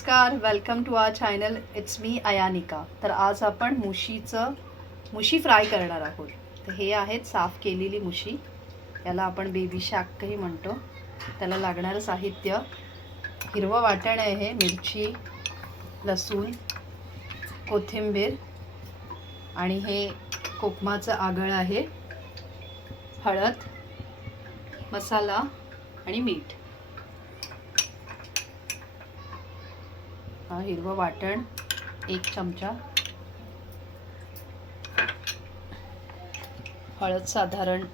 नमस्कार, welcome to our channel. It's me Ayanika. तर आज आपण मुशी फ्राय करणार आहोत. तर हे आहेत साफ केलेली मुशी. याला आपण बेबी शाकही म्हणतो. त्याला लागणारं साहित्य हिरवं वाटण आहे, मिरची, लसूण, कोथिंबीर आणि हे कोकमाचं आगळ आहे, हळद, मसाला आणि मीठ. हिरवं वाटण 1 चमचा, हळद साधारण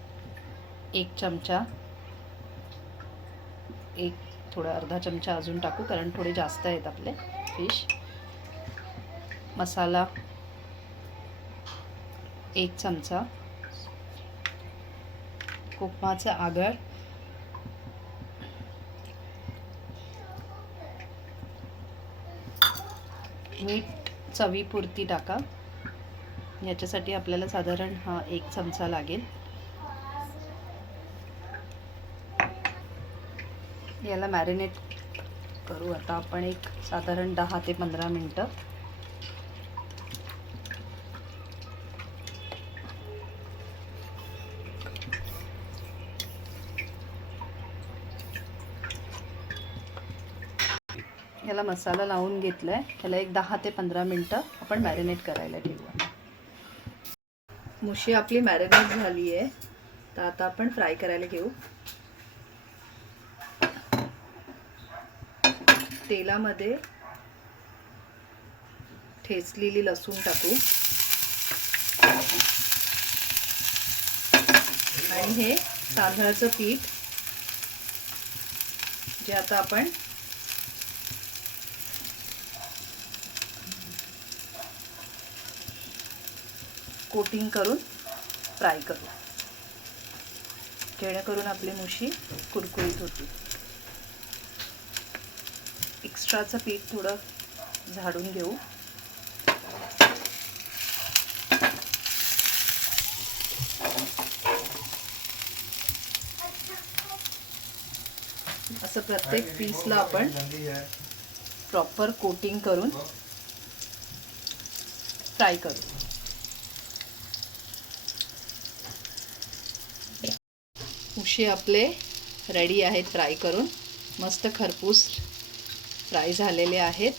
1 चमचा, थोडा अर्धा चमचा अजून टाकू कारण थोडे जास्त आहेत आपले फिश. मसाला 1 चमचा, कोकमाचं आगळ, मीठ चवीपुरती टाका. याच्यासाठी आपल्याला साधारण 1 चमचा लागेल. याला मॅरिनेट करू आता आपण एक साधारण 10 ते 15 मिनटं. याला मसाला लावून घेतलाय. त्याला एक 10 ते 15 मिनटं आपण मॅरिनेट करायला ठेवू. मुशी आपली मॅरिनेट झाली आहे. तर आता आपण फ्राय करायला घेऊ. तेलामध्ये ठेचलेली लसूण टाकू आणि हे तांदळाचं पीठ जे आता आपण कोटिंग करून फ्राय करू, जेणेकरून आपली मुशी कुरकुरीत होती. एक्स्ट्राचं पीठ थोडं झाडून घेऊ. असं प्रत्येक पीसला आपण प्रॉपर कोटिंग करून फ्राय करू. मुशी आपले रेडी आहेत फ्राय करून. मस्त खरपूस फ्राय झालेले आहेत.